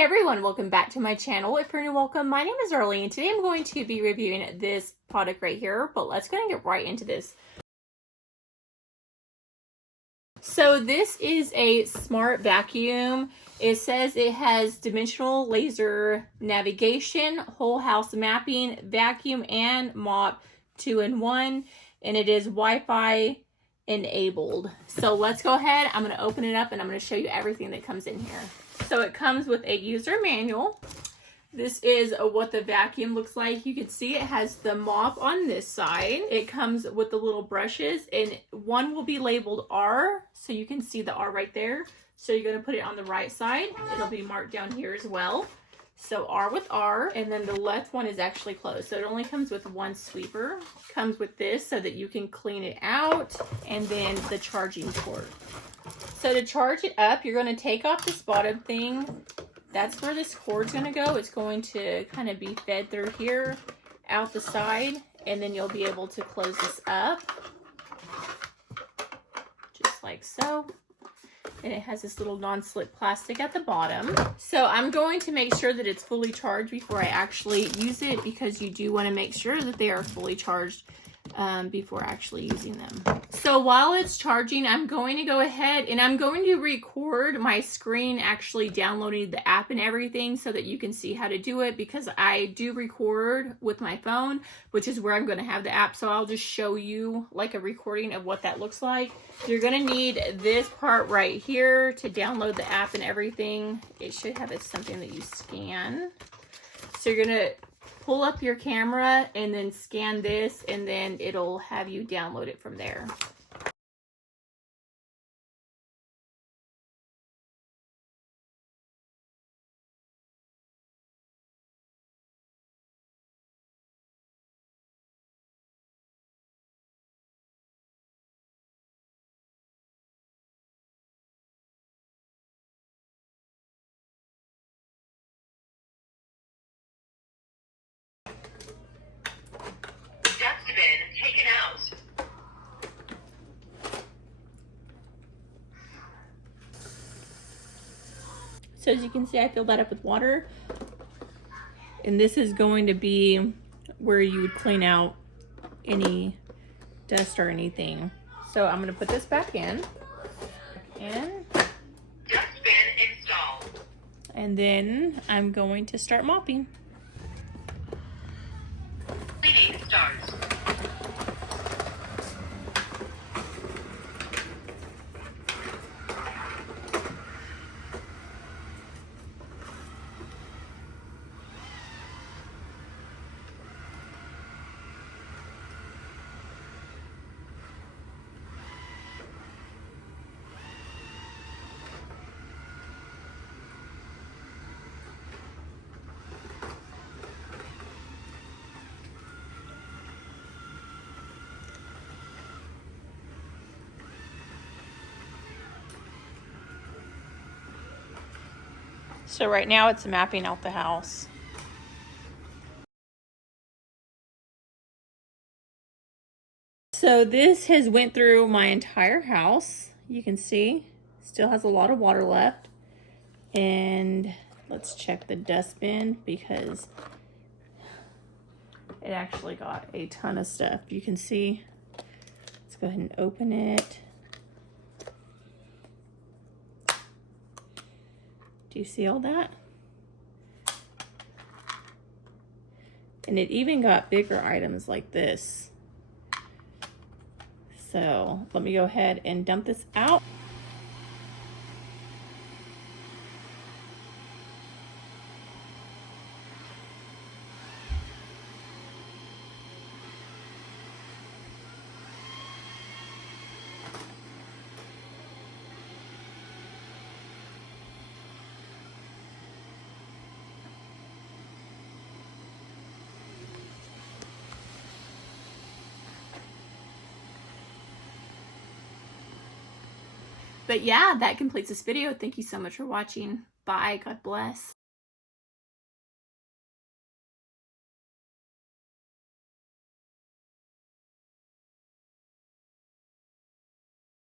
Hey everyone, welcome back to my channel. If you're new, welcome. My name is Early and today I'm going to be reviewing this product right here, but let's go and get right into this. So this is a smart vacuum. It says it has dimensional laser navigation, whole house mapping, vacuum and mop 2-in-1, and it is Wi-Fi enabled. So let's go ahead. I'm going to open it up and I'm going to show you everything that comes in here. So it comes with a user manual. This is what the vacuum looks like. You can see it has the mop on this side. It comes with the little brushes, and one will be labeled R, so you can see the R right there. So you're going to put it on the right side. It'll be marked down here as well. So R with R, and then the left one is actually closed. So it only comes with one sweeper. Comes with this so that you can clean it out, and then the charging port. So to charge it up, you're going to take off this bottom thing. That's where this cord's going to go. It's going to kind of be fed through here, out the side, and then you'll be able to close this up. Just like so. And it has this little non-slip plastic at the bottom. So I'm going to make sure that it's fully charged before I actually use it, because you do want to make sure that they are fully charged before actually using them. So while it's charging, I'm going to go ahead and I'm going to record my screen actually downloading the app and everything so that you can see how to do it, because I do record with my phone, which is where I'm going to have the app. So I'll just show you like a recording of what that looks like. You're going to need this part right here to download the app and everything. It should have something that you scan. So you're going to pull up your camera and then scan this, and then it'll have you download it from there. Taken out. So as you can see, I filled that up with water, and this is going to be where you would clean out any dust or anything. So I'm going to put this back in, Dustbin installed. and then I'm going to start mopping. Cleaning starts. So right now it's mapping out the house. So this has went through my entire house. You can see still has a lot of water left. And let's check the dustbin, because it actually got a ton of stuff. You can see. Let's go ahead and open it. Do you see all that? And it even got bigger items like this. So let me go ahead and dump this out. But yeah, that completes this video. Thank you so much for watching. Bye. God bless.